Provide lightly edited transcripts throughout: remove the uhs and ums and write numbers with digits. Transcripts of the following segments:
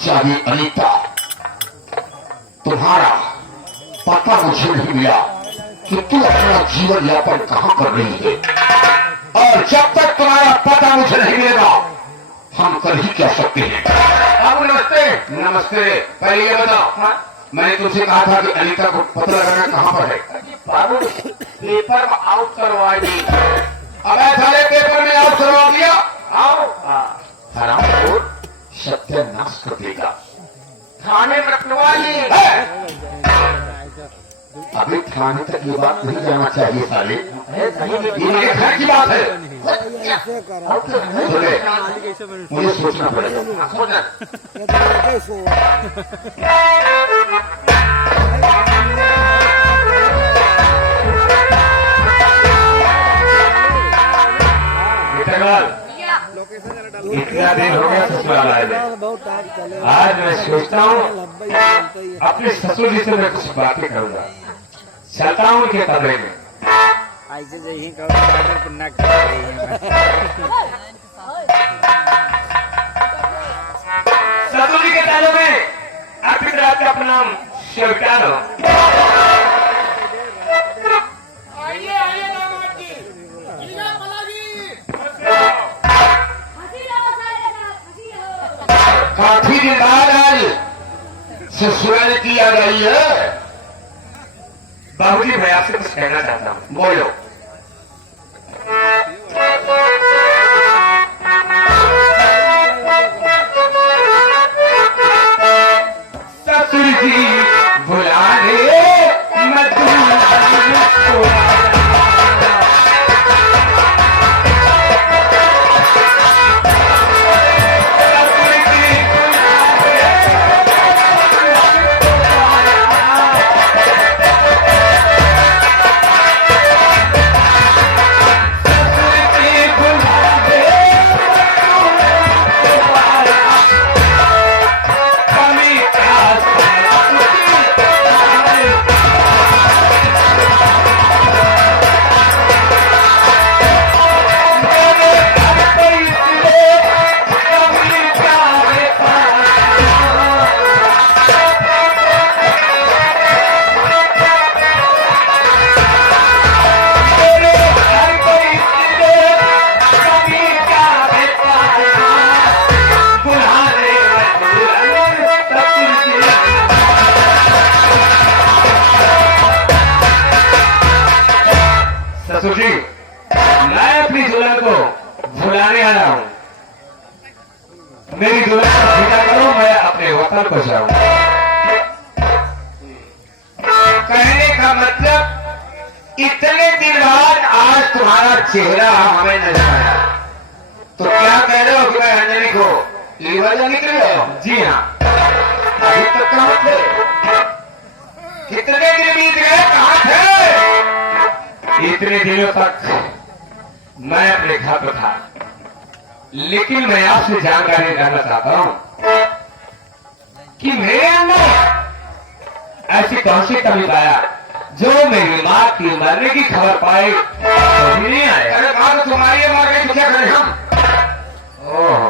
चाहिए अनीता, तुम्हारा पता मुझे नहीं मिला कि तू अपना जीवन यापन कहां कर रही है, और जब तक तुम्हारा पता मुझे नहीं मिलेगा हम कर ही क्या सकते हैं। बाबू नमस्ते। नमस्ते। पहले ये बताओ, मैंने तुमसे कहा था कि अनीता को पता लगाना कहां पर है। बाबू पेपर में आउट करवा दी। अब सारे पेपर में आउट करवा दिया। आओ हरामखोर सत्यानाश कर देगा। थाने में रखवा ली। अभी थाने तक ये बात नहीं जाना चाहिए साले, ये मेरे घर की बात है। मुझे सोचना पड़ेगा। इतना दिन हो गया ससुराल आए। आज मैं सोचता हूँ अपने ससुर जी से मैं कुछ बातें करूंगा। चलता हूँ उनके कमरे में। ऐसे यही करो ना ससुर जी के तालों में अर्पित रात का प्रणाम स्वीकार हो। काफी दिन बाद आज ससुराल की आ गई है। बाबूजी मैं आपसे कुछ कहना चाहता हूँ। बोलो। ससुर जी बुला दे ससुर जी मैं अपनी दुल्हन को भुलाने आया हूँ। मेरी दुल्हन को विदा करो, मैं अपने वतन को जाऊँ। कहने का मतलब इतने दिन बाद आज तुम्हारा चेहरा हमें नजर आया, तो क्या कह रहे हो कि मैं अंजलि को लीवर जाने के लिए? जी हाँ। अभी तक कहाँ थे? कितने दिन बीत गए, कहाँ थे? इतने दिनों तक मैं अपने घर पर था, लेकिन मैं आपसे जानकारी लेना चाहता हूँ कि मेरे अंदर ऐसी कौन सी कमी पाया जो मेरी माँ की मरने की खबर पाई तो भी नहीं आए। अरे बात तुम्हारी मार गई तो क्या करें हम? ओह,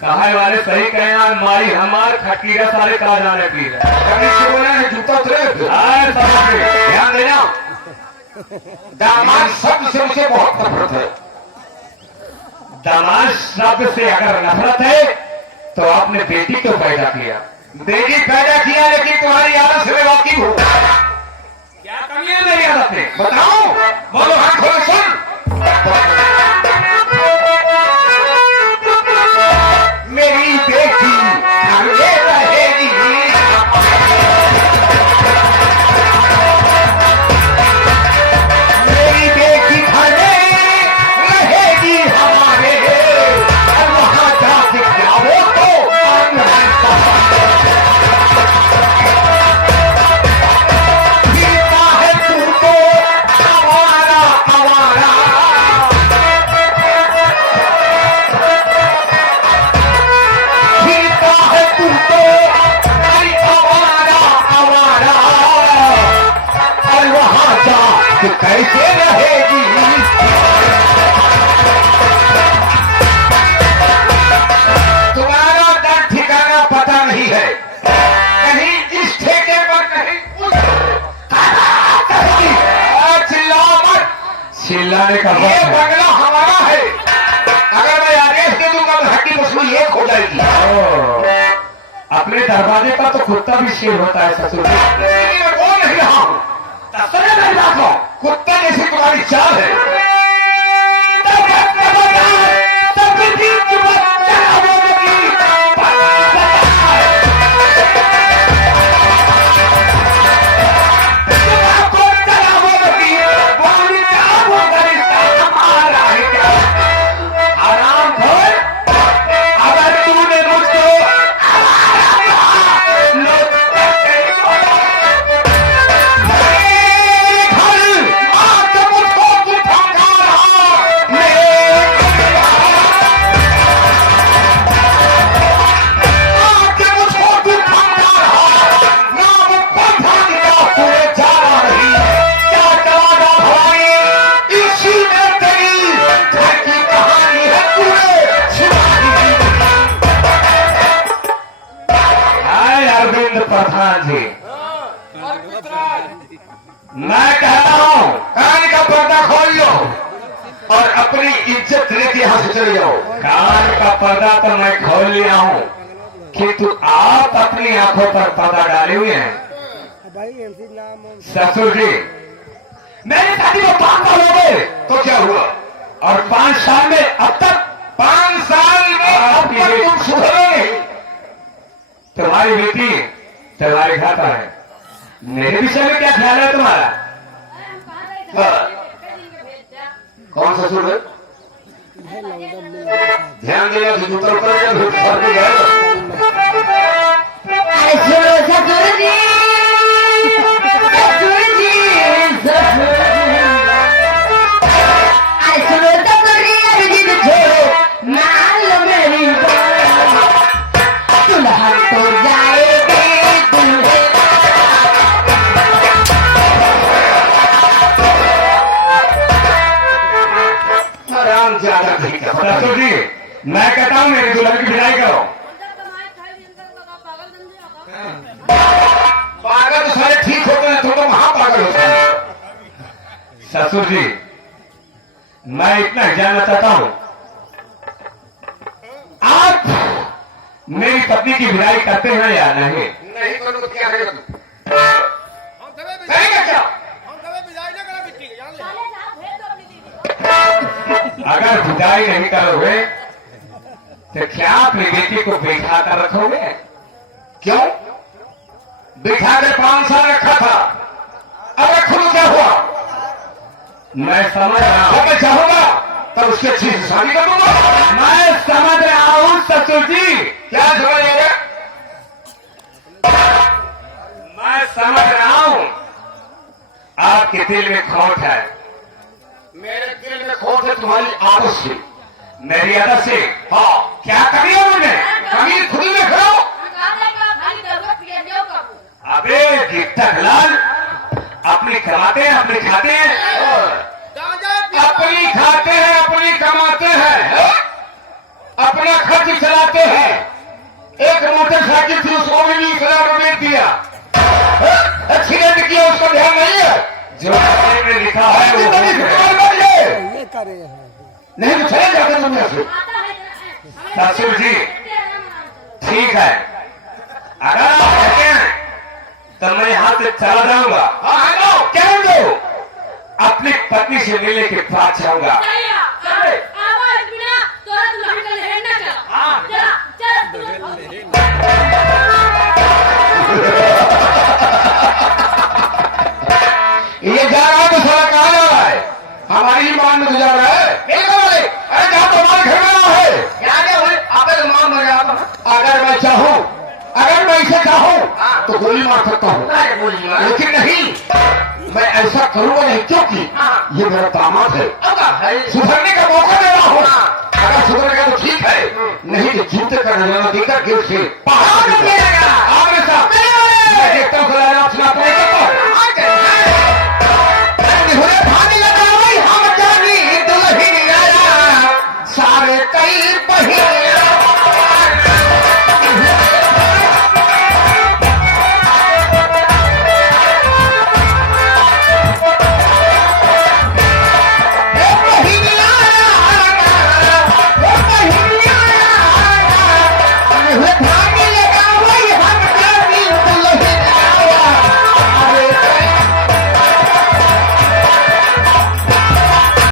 कहा वाले सही कहे यार, मारी हमार खटकी का सारे कहा जाने की कभी से बोला है जूता उतरे। ध्यान देना। दामाद शब्द से मुझे बहुत नफरत है। दामाद शब्द से अगर नफरत है तो आपने बेटी को पैदा किया। बेटी पैदा किया, लेकिन तुम्हारी आदत से मैं वाकिफ हूँ। क्या कमी है मेरी आदत में? बताओ। बोलो, हाँ खोलो सुन। मेरी बेटी आगे रहेगी, मेरी बेटी खाने रहेगी हमारे, और वहां जाके जाओ तो जीता है तू तो हमारा जाने का ये वक्त है। बंगला हमारा है। अगर मैं आदेश दे दूंगा तो हड्डी मछली एक हो जाएगी। अपने दरवाजे पर तो कुत्ता भी शेर होता है ससुर जी। लेकिन मैं बोल नहीं रहा हूँ, तसल्ली नहीं बात हो। कुत्ता जैसी तुम्हारी चाल है। आराम कर। अगर तूने मुझको प्रधान जी, मैं कहता हूँ कान का पर्दा खोल लो और अपनी इज्जत लेके यहाँ से चले जाओ। कान का पर्दा तो मैं खोल लिया हूँ, किंतु आप अपनी आंखों पर पर्दा डाले हुए हैं। ससुर जी, मेरी शादी को 5 साल हो गए, तो क्या हुआ? और 5 साल में अब तक 5 साल में अब तक तुम सुधरे नहीं। तुम्हारी बेटी तुम्हारे घर पर है। मेरे विषय में क्या ख्याल है तुम्हारा? कौन सा सुन? ध्यान देना कि जूता उतर गया फिर सर पे जाएगा। सुनो ससुर जी, ससुर जी, ससुर जी। सुनो ससुर जी, अर्जी छोड़ो मान लो मेरी बात। दुल्हन तो जाएगी दूल्हे आराम ज्यादा नहीं कर। ससुर जी, मैं कहता हूँ मेरे दुल्हन की विदाई करो। पागल सारे ठीक होते हैं, तुम तो महापागल होते हैं। ससुर जी, मैं इतना ही जानना चाहता हूँ, आप मेरी पत्नी की विदाई करते हैं या नहीं? नहीं करो तो क्या करेगा तू? करेगा क्या? अगर विदाई नहीं करोगे तो क्या अपनी बेटी को बैठा कर रखोगे? क्यों? बिठा कर 5 साल रखा था, अब रखो क्या हुआ? मैं समझ रहा हूँ, जब मैं चाहूंगा तब उसकी अच्छी से शादी कर दूंगा। मैं समझ रहा हूँ ससुर जी, क्या समझेगा? मैं समझ रहा हूँ आपके दिल में खोट है। मेरे दिल में खोट है तुम्हारी आदत से। मेरी आदत से? हाँ, क्या करी है उन्होंने? कमीज खुद में खड़ो। अबे गिट्टकलाल, अपनी कमाते हैं अपनी खाते हैं, अपनी खाते हैं अपनी कमाते हैं, अपना खर्च चलाते हैं। एक मोटरसाइकिल थी, उसको भी 20,000 रुपये दिया, एक्सीडेंट किया, उसका ध्यान नहीं है। जो खाते में लिखा है वो जिंदगी है। बेकार कर ले। नहीं तो चले जाते दुनिया से। ससुर जी, ठीक है, अगर आप कहते हैं तो मैं यहाँ से चला जाऊंगा। हाँ, हेलो, क्या दो? अपनी पत्नी से मिलने के बाद जाऊंगा। ये जा रहा है तो साला कहाँ जा रहा है? हमारी ही मान में तो जा रहा है। अरे जहाँ तो हमारे घर में ना है। अगर मैं चाहूँ, अगर मैं इसे चाहूँ तो गोली मार सकता हूँ, लेकिन नहीं, मैं ऐसा करूंगा नहीं, क्योंकि ये मेरा दामाद है। सुधरने का मौका दे रहा हूँ। अगर सुधरेगा तो ठीक है, नहीं तो जूते का नजारा देकर गेट से बाहर मैं देखता हूँ अपना सारे कई पहिया